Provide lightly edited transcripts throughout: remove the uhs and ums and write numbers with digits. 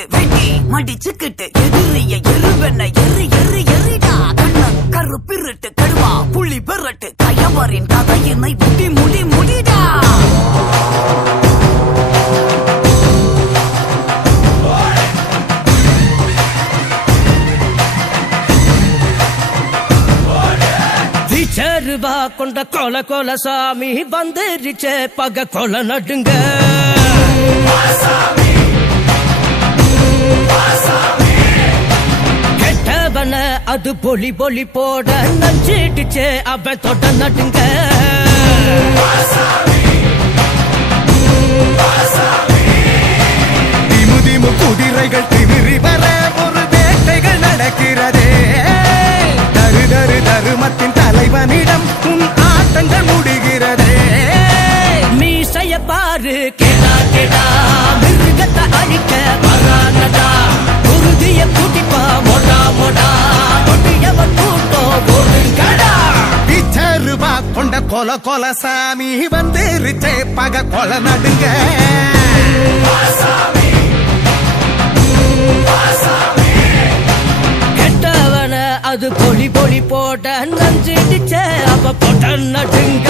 கட்டு வெட்டி மடிச்சுக்கிட்டு எதிரிய எருவென்ன எரிடா கண்ண கருப்பிருட்டு கடுவா புள்ளி பெறட்டு கயவரின் கதையினை முடிடா ரூபா கொண்ட கொல கொல சாமி வந்துருச்சே பக கொல நடுங்க கெட்டவன அது பொலி பொலி போட நஞ்சிடுச்சே அவன் தொட நடுங்க திமு திமு குதிரைகள் திமிரி வர ஒரு வேட்டைகள் நடக்கிறதே தரு தரு தருமத்தின் தலைவனிடம் உன் ஆட்டங்கள் முடிகிறதே மீசைய பாரு கேடா கேடா மிருகத்தை அழிக்க வரானடா குருதிய குடிப்பா மொடா மொடா கொடியவன் கூட்டம் ஓடுங்கடா பிச்சருவா கொண்ட கொல கொல சாமி வந்துருச்சே பக கொல நடுங்க கெட்டவன அது பொலி பொலி போட்ட நஞ்சிடுச்சே அவ போட்ட நடுங்க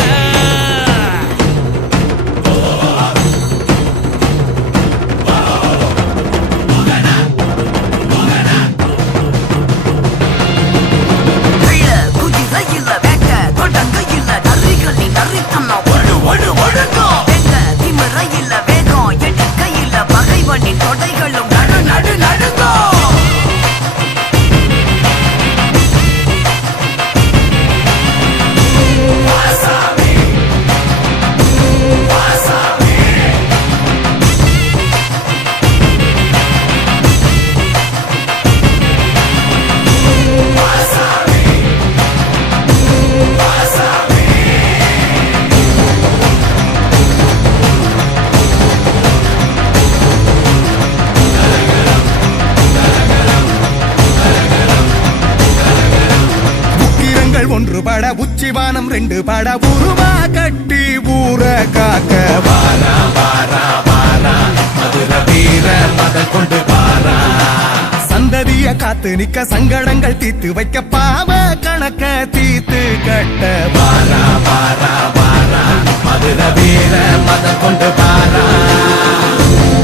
ஒன்றுபட உச்சிவானம் ரெண்டு பட உருவா கட்டி ஊர காக்க வாரா வாரா வாரா மதுர வீர மத கொண்டு வாரா சந்ததிய காத்து நிக்க சங்கடங்கள் தீத்து வைக்க பாவ கணக்க தீத்து கட்ட வாரா வாரா வாரா மதுர வீர மத கொண்டு வாரா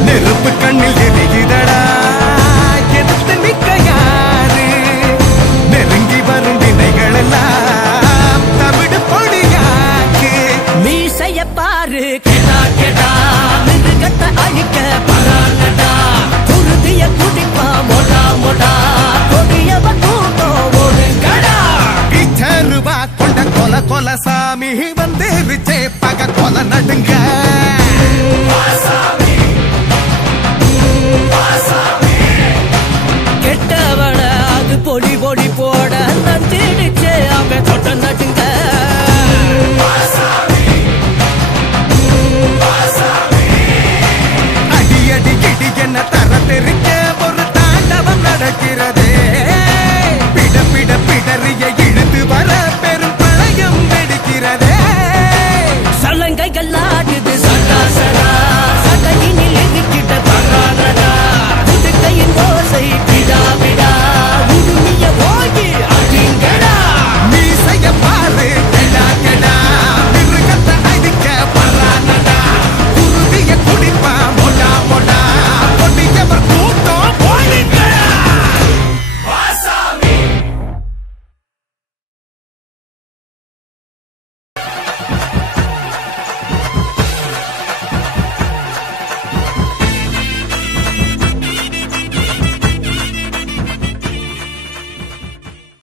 நெருப்பு கண்ணில் எரிகிறடா எதிர்த்து நிக்க யாரு நெருங்கி வரும் வினைகள் எல்லாம் தவிடு பொடியாக்கு மீசைய பாரு கேடா கேடா மிருகத்தை அழிக்க பரானடா குருதிய குடிப்பா மொடா மொடா கொடியவன் கூட்டம் ஓடுங்கடா பிச்சருவா கொண்ட கொல கொல சாமி வந்துருச்சே பக கொல நடுங்க கெட்டவன அது பொடி பொடி போட நஞ்சிடுச்சே அவன் தொட்ட நடுங்க அடி அடி கிடி என்ன தர தெரிக்க ஒரு தாண்டவம் நடக்கிறது